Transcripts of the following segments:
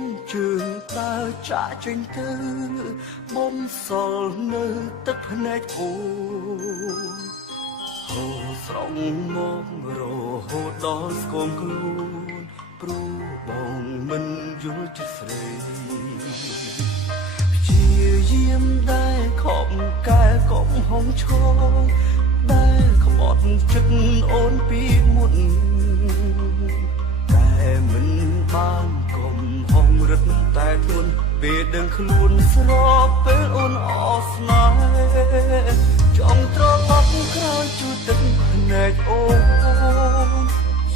នជើងដើរចាក់ចេញទៅបំសល់នៅទឹកភ្នែកអូនហូរស្រង់មករហូតដល់ស្គមខ្លួនព្រោះបងមិនយល់ចិត្តស្រីព្យាយាមដែរខំកែកុំហងឈរដែលក្បត់ចិត្តអូនពីមុនតែមិនបានកុំហងរត់តែធ្ងន់ពេលដឹងខ្លួនស្របពេលអូនអស្នេហ៍ចង់ត្រឡប់ក្រោយជួបទឹកភ្នែកអូន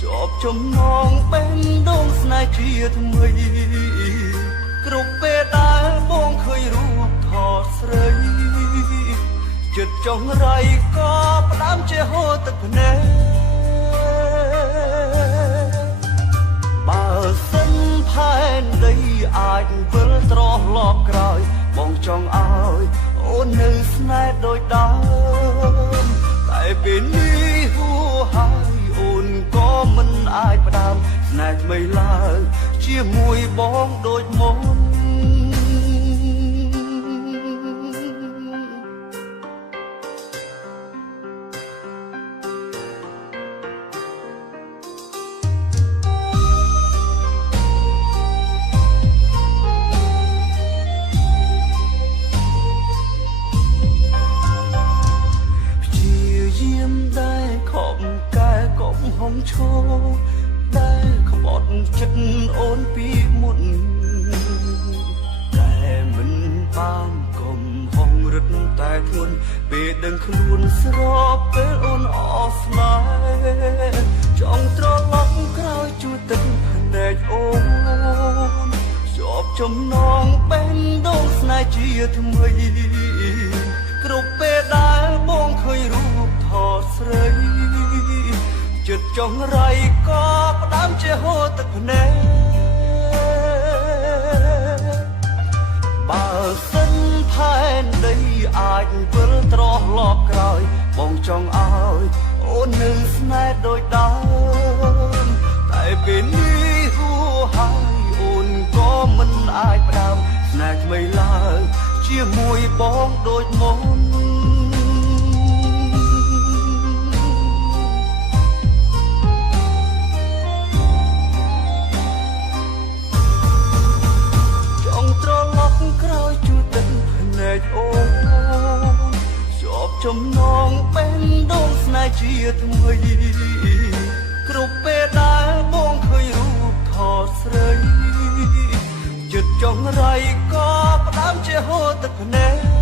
ជាប់ចំណងបេះដូងស្នេហ៍ជាថ្មីគ្រប់ពេលដែលបងឃើញរូបថតស្រីចិត្តចង់រៃក៏ផ្ដាំជាហូរទឹកភ្នែកបើសិនផែនដីអាចវិលត្រឡប់ក្រោយបងចង់ឲ្យអូននៅស្នេហ៍ដូចដើមតែពេលនេះហួហើយអូនក៏មិនអាចផ្ដាំស្នេហ៍ថ្មីឡើងជាមួយបងដូចមុនហងឈរដែលក្បត់ចិត្តអូនពីមុនតែមិនបានកុំហងរត់តែធ្ងន់ពេលដឹងខ្លួនស្របពេលអូនអស្នេហ៍ចង់ត្រឡប់ក្រោយជួបទឹកភ្នែកអូនជាប់ចំណងបេះដូងស្នេហ៍ជាថ្មីគ្រប់ពេលដែលបងឃើញរូបថតស្រីចិត្តចង់រៃក៏ផ្ដាំជាហូរទឹកភ្នែកបើសិនផែនដីអាចវិលត្រឡប់ក្រោយបងចង់ឲ្យអូននៅស្នេហ៍ដូចដើមតែពេលនេះហួហើយអូនក៏មិនអាចផ្ដាំស្នេហ៍ថ្មីឡើងជាមួយបងដូចមុនក្រោយជួបទឹកភ្នែកអូនជាប់ចំណងបេះដូងស្នេហ៍ជាថ្មីគ្រប់ពេលដែលបងឃើញរូបថតស្រីចិត្តចង់រៃក៏ផ្ដាំជាហូរទឹកភ្នែក